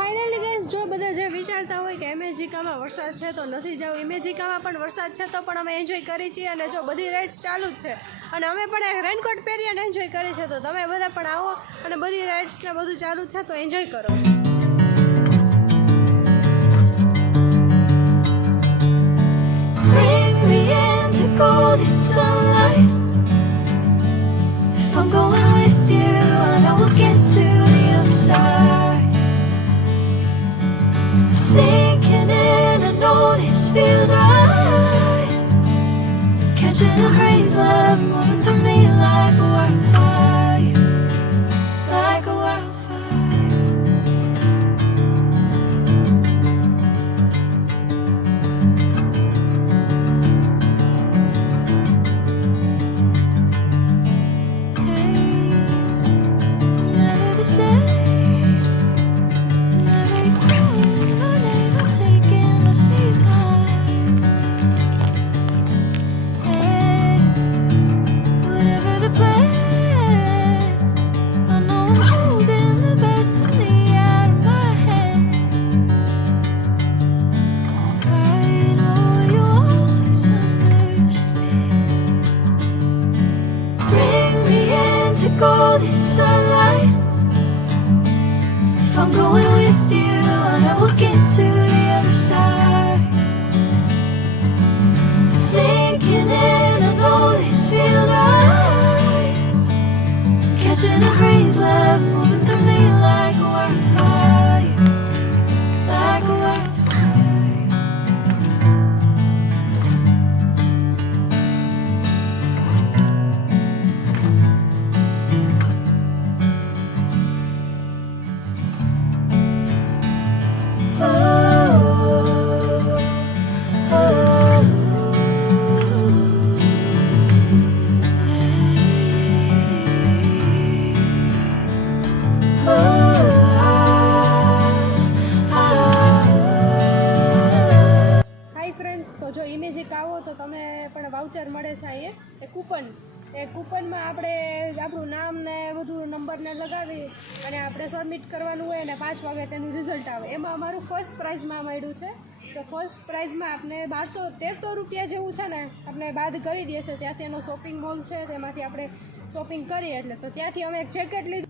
Finally guys, જો બધા જે વિચારતા હોય કે ઇમેજિકામાં વરસાદ છે તો નથી જવું, ઇમેજિકામાં પણ વરસાદ છે તો પણ અમે એન્જોય કરી છીએ અને જો બધી રાઇડ્સ ચાલુ જ છે અને અમે પણ રેનકોટ પહેરી અને એન્જોય કરી છે. તો તમે બધા પણ આવો અને બધી રાઇડ્સ ને બધું ચાલુ જ છે તો એન્જોય કરો. Bring me into golden sunlight. If I'm going with you, I know we'll get to the other side. Sinking in, I know this feels right. Catching a crazy love moving through me like a wildfire, like a wildfire. Hey, I'm never the same. Golden sunlight. If I'm going with you, I know we'll get to the other side. Sinking in, I know this feels right. Catching a crazy love moving through me like a wildfire, like a wildfire. જો ઇમેજિક આવો તો તમે પણ વાઉચર મળે છે અહીંયા એ કૂપનમાં આપણે આપણું નામ ને બધું નંબરને લગાવી અને આપણે સબમિટ કરવાનું હોય અને 5 વાગે તેનું રિઝલ્ટ આવે. એમાં અમારું ફર્સ્ટ પ્રાઇઝમાં મળ્યું છે. તો ફર્સ્ટ પ્રાઇઝમાં આપણે 1300 રૂપિયા જેવું છે ને આપણે બાદ કરી દઈએ છીએ. ત્યાંથી એનો શોપિંગ મોલ છે, તેમાંથી આપણે શોપિંગ કરીએ એટલે તો ત્યાંથી અમે એક જેકેટ લીધું.